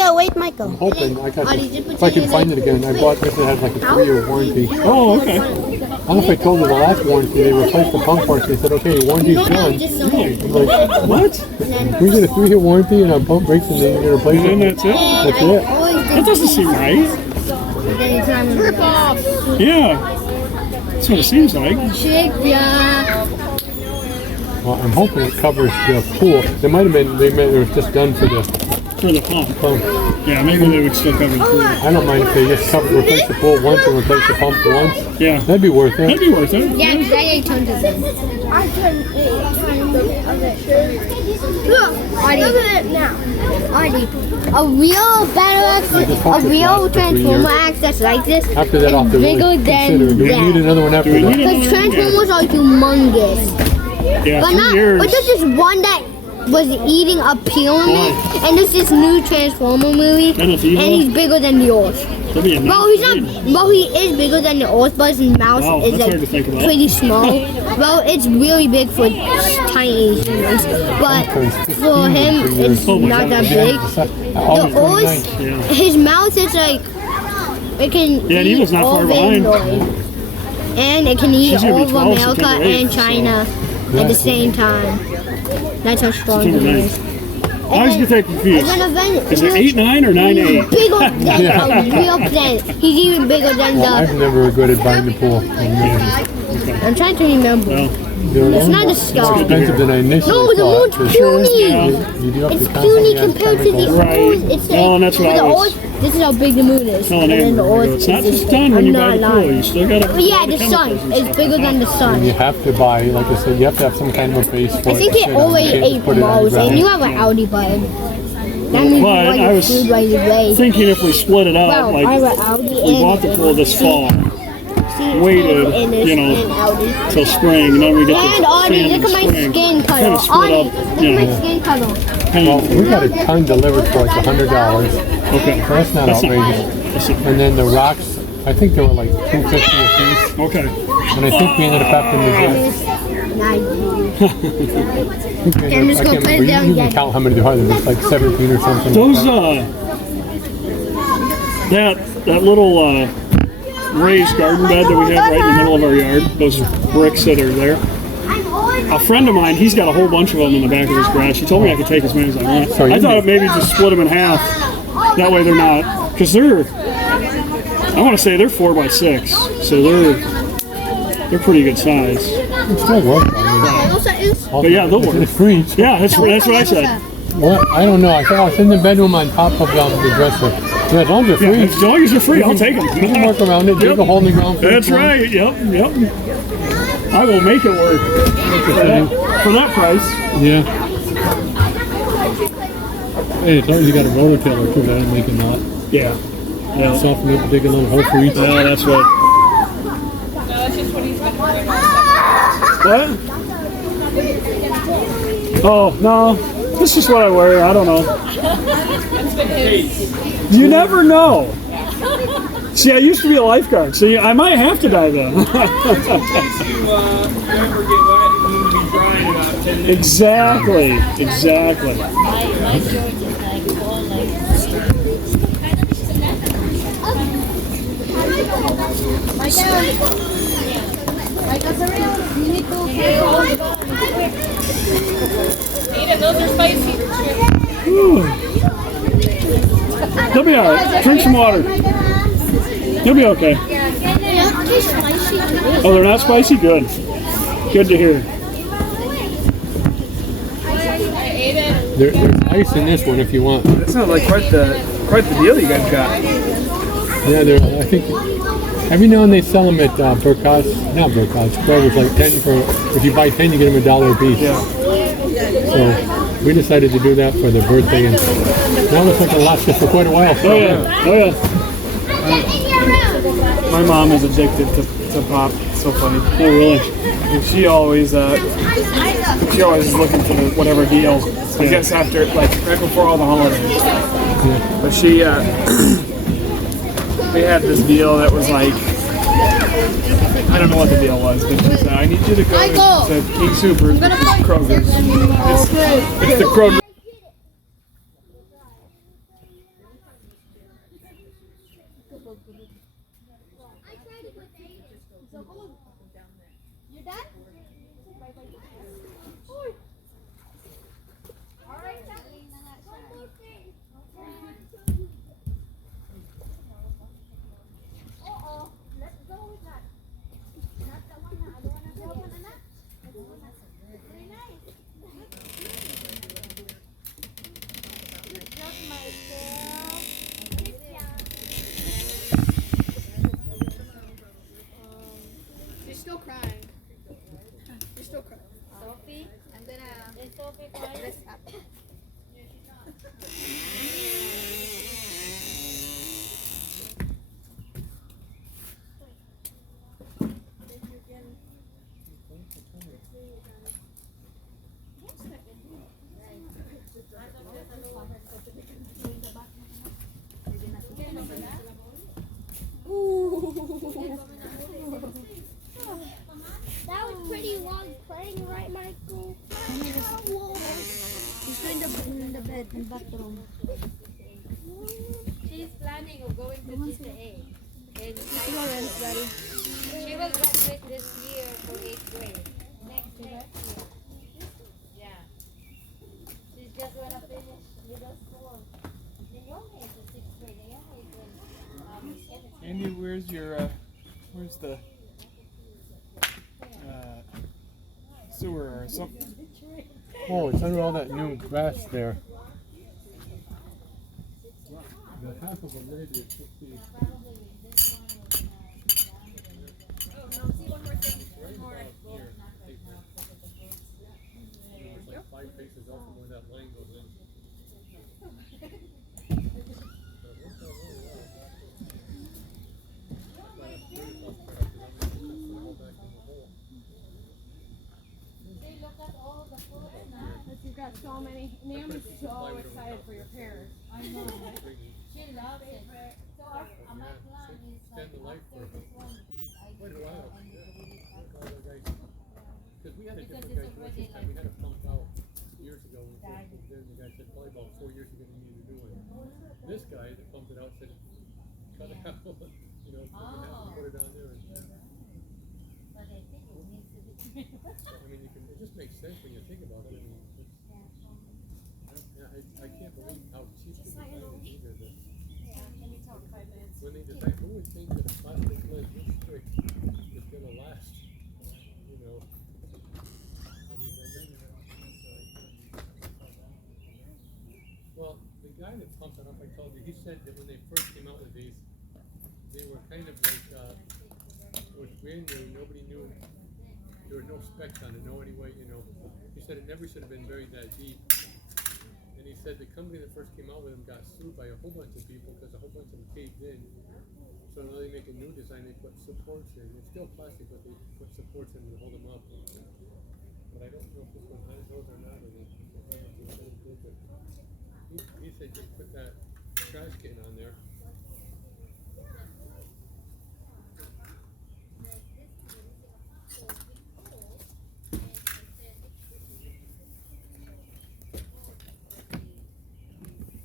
Michael, wait, Michael. I'm hoping if I can find it again. I bought this that has like a 3-year warranty. Oh, okay. I don't know if I told you the last warranty, they replaced the pump parts. They said, okay, warranty's done. I'm like, what? We get a 3-year warranty and our pump breaks and then you're going to replace it? And that's it? That's it. That doesn't seem right. Yeah. That's what it seems like. Well, I'm hoping it covers the pool. It might have been, it was just done for the pump. pump. Yeah, maybe they would still cover the pool. I don't mind if they just replace the pool once and replace the pump once. Yeah. That'd be worth it. That'd be worth it. Yeah, because I ate tons of them. Look at it now. Artie, a real battle axe, a real transformer axe that's like this, after that, I'll have to really consider. Do we need another one after that? Because transformers are humongous. Yeah, But there's this one that was eating a pyramid, and there's this new Transformer movie, and he's bigger than the Earth. Well, he's not. Well, he is bigger than the Earth, but his mouth is like pretty small. Well, it's really big for tiny humans, but for him, it's not that big. The Earth, his mouth is like it can eat all of Android, and it can eat all of America and China at the same time. That's how strong he is. I always get that confused. Is it 8'9" or 9'8"? Bigger than a real planet. He's even bigger than the... I've never regretted buying the pool. I'm trying to remember. It's not a star. It's expensive than I initially No, the moon's puny. It's puny compared to the Earth. It's like, that's what I was... This is how big the moon is. And then the Earth it's not just done when you buy the pool. You still got to... Yeah, the sun. It's bigger than the sun. And you have to buy, like I said, you have to have some kind of a base for it. I think it already ate balls, and you have an Audi button. That means I was thinking if we split it out, like we bought the pool this fall, waited, till spring, and then we get and Audi, look at my skin color. Audi, look at my skin color. Well, we got a ton delivered for like $100. Okay. So that's not outrageous. And then the rocks, I think they were like $2.50 a piece. Okay. And I think we ended up having to I'm just going to put it down you can count how many there are. There's like 17 or something. Those, that little raised garden bed that we have right in the middle of our yard, those bricks that are there. A friend of mine, he's got a whole bunch of them in the back of his garage. He told me I could take as many as I want. I thought maybe just split them in half. That way they're not, because I want to say they're 4x6, so they're pretty good size. It's still worth it. But yeah, they'll work. It's free. Yeah, that's what I said. Well, I don't know. I thought I was in the bedroom on top of the dresser. Yeah, as long as they're free. As long as they're free, I'll take them. You can work around it. Dig a hole in the ground. That's right. Yep. I will make it work for that price. Yeah. Hey, as long as you got a roller tiller too, that'll make it not. Yeah. Soften it, dig a little hole for each. Yeah, that's right. No, that's just what he's been working on. What? Oh, no. This is what I wear. I don't know. You never know. See, I used to be a lifeguard, so I might have to dive in. Exactly. Aiden, those are spicy. You'll be alright. Drink some water. You'll be okay. Oh, they're not spicy? Good. Good to hear. There's ice in this one if you want. That sounds like quite the deal you guys got. Yeah, I think every now and then they sell them at Burkhouse. Not Burkhouse. Kroger's like 10 for. If you buy 10, you get them $1 a piece. Yeah. So we decided to do that for their birthday, and now looks like it lasted for quite a while. Oh yeah. My mom is addicted to pop. It's so funny. Oh really? And she always is looking for whatever deal. I guess after right before all the holidays. Yeah. But she we had this deal that was like, I don't know what the deal was, but she said, I need you to go to King Soopers, which is Kroger's. It's the Kroger. I tried it with 8. So cool. You're done? Alright, one more thing. Uh-oh. Let's go with that. Not the one na. I don't want to go with that. Very nice. Good job, myself. You're still crying. You're still crying. Sophie, I'm gonna Is Sophie crying? dress up. That was pretty long playing, right, Michael? She's going to put in the bed and bathroom. She's planning of going to GCA. In Florence, Daddy. She will graduate this year for 8th grade. Next year. Yeah. She's just gonna finish middle school. The young is the 6th grade. The young is in 7th. Andy, where's your where's the sewer or something? Oh, it's under all that new grass there. The half of a lady is 50. Oh, no, see one more thing. One more. It's like 5 paces off from where that lane goes in. You've got so many. Naomi's so excited for your pears. I know. She loves it. So my plan is Extend the life for this one. quite a while. Because we had a Because different it's guy already this time. We had a pump out years ago when we first moved in. The guy said probably about 4 years you're going to need to do it. This guy that pumped it out said cut it out. You know, put it on there. And, But I think it needs to be. I mean, you can. It just makes sense when you think about it. I mean, I can't believe how cheap the design is either. Let me talk 5 minutes. When they design, who would think that a plastic lid this thick is going to last? You know, I mean, well, the guy that pumped it up, I told you, he said that when they first came out with these, they were kind of like, it was brand new, nobody knew, there were no specs on it, no any way, you know. He said it never should have been buried that deep. And he said the company that first came out with them got sued by a whole bunch of people because a whole bunch of them caved in. So now they make a new design, they put supports in. It's still plastic, but they put supports in to hold them up. But I don't know if this one has those or not. He said just put that trash can on there.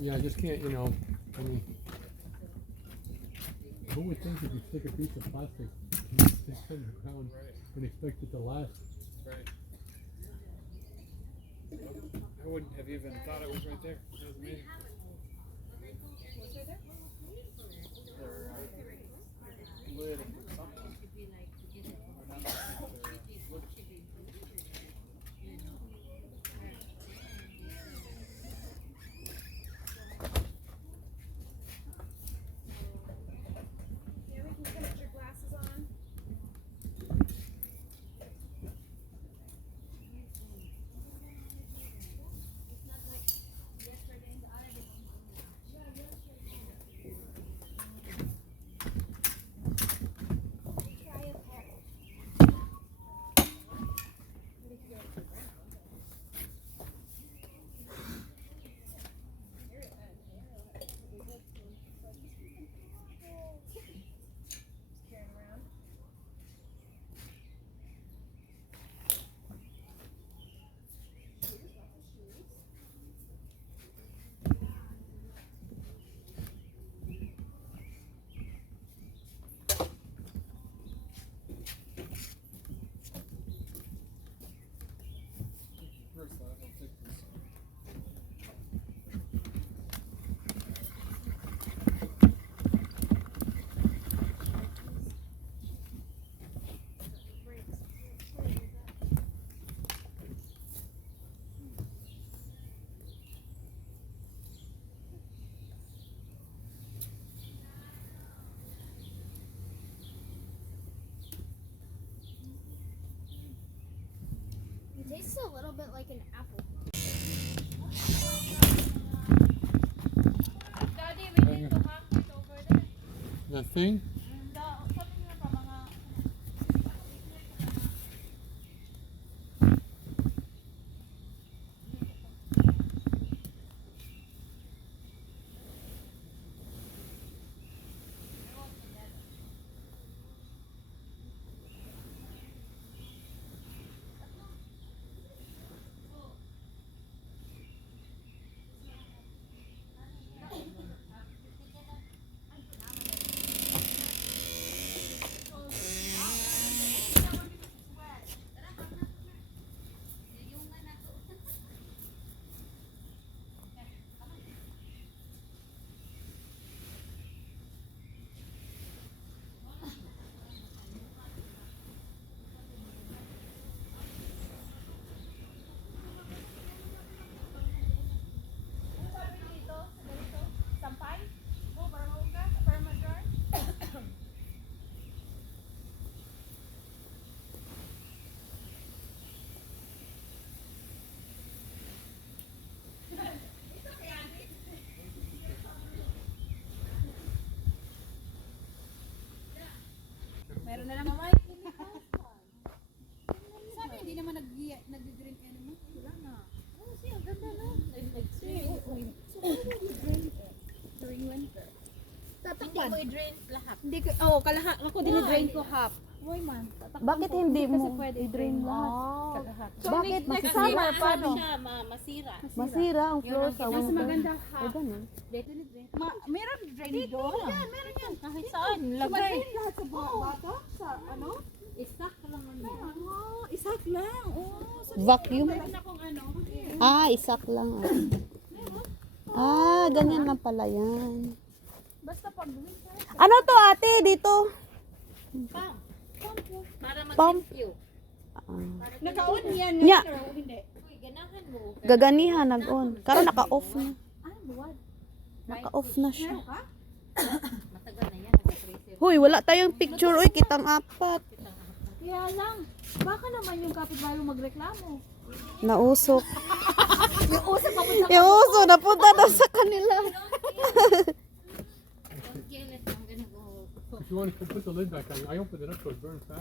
Yeah, I just can't, you know, I mean, who would think if you stick a piece of plastic in the ground and expect it to last? Right. I wouldn't have even thought it was right there. That was amazing. Or lid or something. Or not look. Naomi, can you put your glasses on? little bit like an apple. Daddy, we need to hang it over there. The thing? Sabi niyo pa mga... Sampay? Oh, para mahugas? Para ma-dry? Meron na lang mamay. Sabi, hindi naman nag-green enemy. Wala na. Oh, siya, ganda na. During winter. Hindi ko i-drain lahat. Hindi ko, kalahat. Ako din-drain ko half. Why man? Bakit hindi mo Kasi pwede i-drain lahat. Kalahat. So, Bakit next masama? summer, paano? Masira ang floor sa Mas winter. maganda half. Ganun. Meron drain doon. Meron yan. Kahit saan. Lagay. Lahat sa bata? Sa ano? Isak lang yan. Isak lang. Vacuum? Meron akong ano. Isak lang. Ganyan lang pala yan. Basta pag winter. Ano to ate dito? Para Pump. mag-rescue. Naka-on yan. Nya. Pero hindi. Uy, ganahan mo. Gaganihan nag-on. Karon naka-off na. Buwan. Naka-off na siya. Matagal na yan. Nag-freezer. Hoy, wala tayong picture. Uy, kitang apat. Kaya lang. Baka naman yung kapitbahay mo magreklamo. Nausok. Yung usap ako sa Yung uso, napunta daw sa kanila. Don't kill it. I'm gonna go. If you want to put the lid back on, I opened it up so it burned fast.